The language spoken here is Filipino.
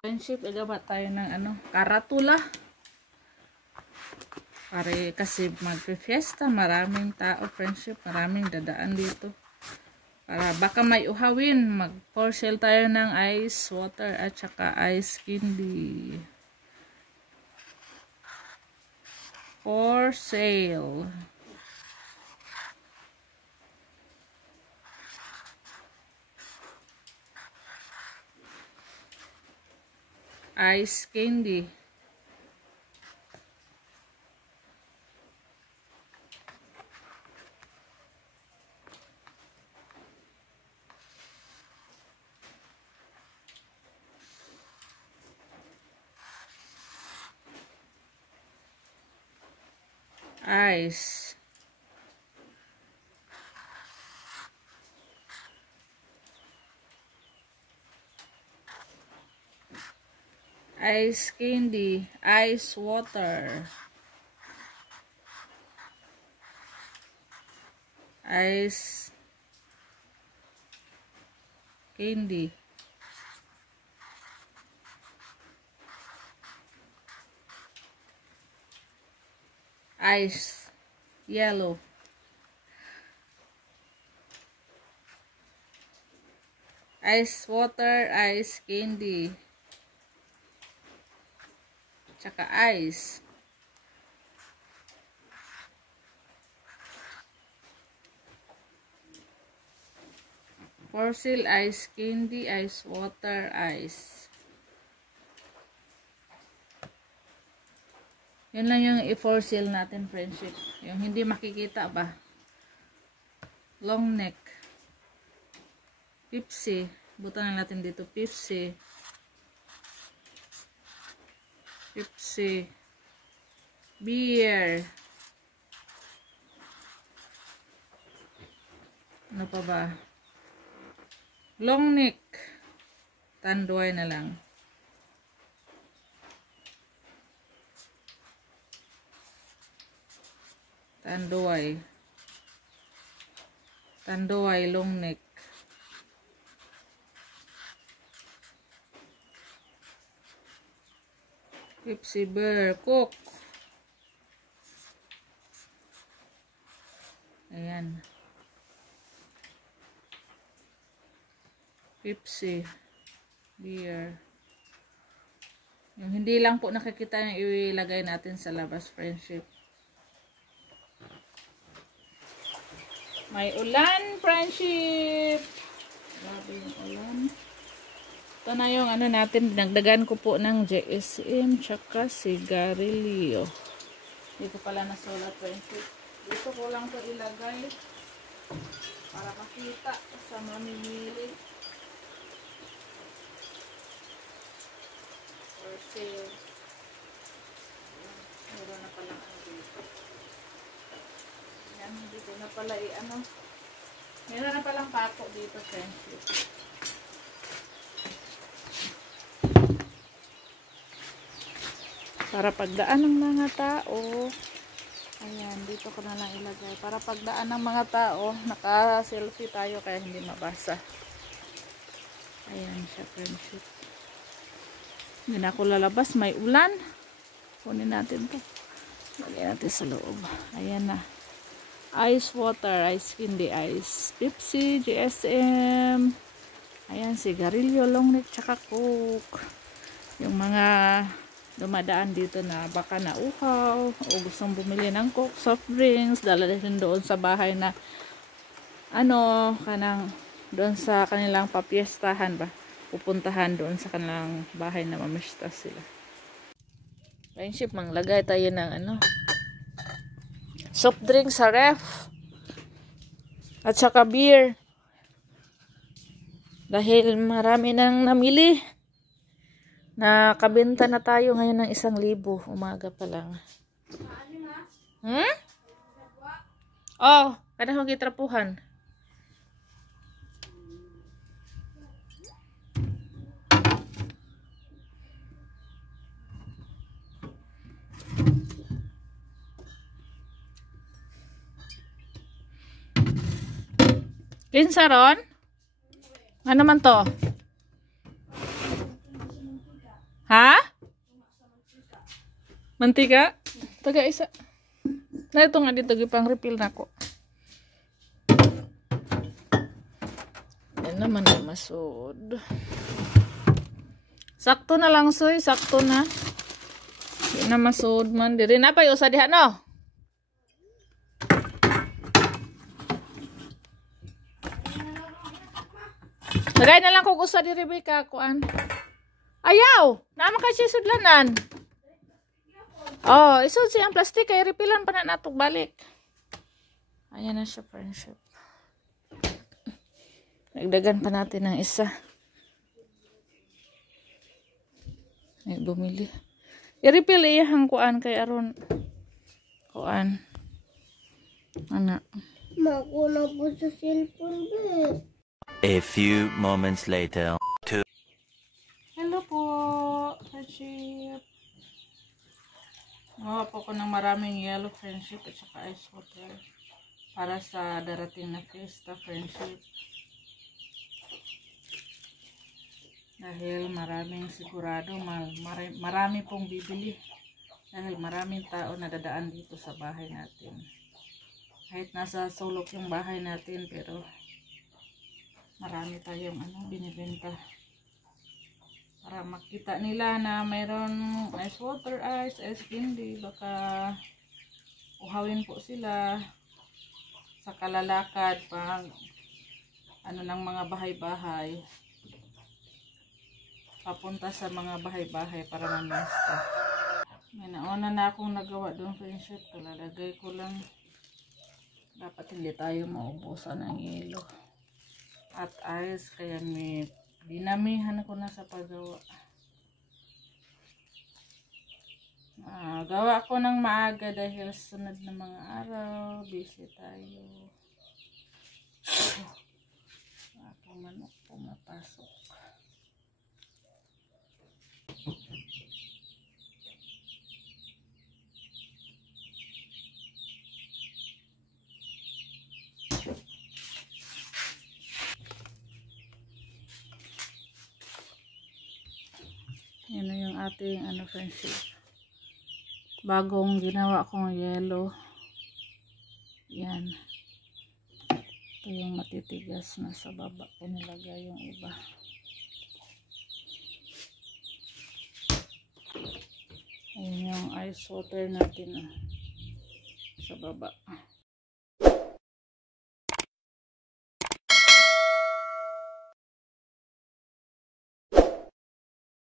Friendship, igawa tayo ng ano, karatula. Pare kasi magpe-fiesta, maraming tao, friendship, maraming dadaan dito. Para baka may uhawin, mag-for sale tayo ng ice water at saka ice candy. For sale. Ice candy. Ice. Ice candy. Ice water. Ice candy. Ice yellow. Ice water, ice candy. Tsaka ice. For sale, ice candy, ice water, ice. Yan lang yung i-for sale natin, friendship. Yung hindi makikita ba? Long neck. Pepsi. Butan lang natin dito. Pepsi. Pepsi. Beer. Ano pa ba? Long neck. Tanduay na lang. Tanduay. Tanduay long neck. Pepsi Bear Coke. Ayan. Pepsi Beer. Yung hindi lang po nakikita yung ilagay natin sa labas, friendship. May ulan, friendship. Grabe yung ulan. Ito na yung ano natin. Dinagdagan ko po ng JSM tsaka sigarilyo. Dito pala nasulat, friendship. Dito ko lang ito ilagay para makita sa mamimili. For sale. Meron na pala ang dito. Yan, dito na pala ano. Meron na palang pato dito, friendship. Para pagdaan ng mga tao. Ayan, dito ko na lang ilagay. Para pagdaan ng mga tao, naka-selfie tayo kaya hindi mabasa. Ayan siya, friendship. Hindi na ako lalabas. May ulan. Kunin natin to. Lagyan natin sa loob. Ayan na. Ice water, ice candy, ice Pepsi, GSM. Ayan, sigarilyo, long neck, tsaka Coke. Yung mga dumadaan dito na baka nauhaw o gustong bumili ng Coke, soft drinks, dalhin doon sa bahay na ano, kanang doon sa kanilang papiestahan ba, pupuntahan doon sa kanilang bahay na mamista sila. Friendship, manglagay tayo ng ano, soft drinks sa ref at saka beer dahil marami nang namili. Nakabenta na tayo ngayon ng 1,000. Umaga pa lang. Oh, kada ko gitrapuhan. Kinsa ron? Ano man to? Ha? Mantika? Taga isa. Na ito nga dito, pang refill na ko. Yan naman ay masud. Sakto na lang, soy. Sakto na. Hindi na masud man. Diri na pa yung usa diha, no? Lagay na lang kung usa di Rebecca. Kuan. Ayaw! Naman kasi sudlanan. Oh, isud siyang plastic. Kaya repilan pa na natok balik. Ayan na siya, friendship. Nagdagan pa natin ng isa. Ay, bumili. I-refill iyahang kuan kay aron. Kuan. Ana. Makuna po sa cellphone, be. A few moments later. Hello po, friendship. Gawa po ko ng maraming yellow, friendship, at saka ice water. Para sa darating na fiesta, friendship. Dahil maraming sigurado, marami pong bibili. Dahil maraming tao na dadaan dito sa bahay natin. Kahit nasa sulok yung bahay natin, pero marami tayong binibenta. Para makita nila na mayroon ice water, ice candy. Baka uhawin po sila sa kalalakad pang ng mga bahay-bahay. Papunta sa mga bahay-bahay para mamesta. May nauna na akong nagawa doon, friendship. Talalagay ko lang. Dapat hindi tayo maubusan ng yelo at ice, kaya may dinamihan ko na sa paggawa. Gawa ko ng maaga dahil sunod na mga araw busy tayo. Akong manok pumapasok. Yan na yung ating friendship. Bagong ginawa kong yellow. Yan. Ito yung matitigas na sa baba ko nilagay yung iba. Ayan yung ice water natin sa baba.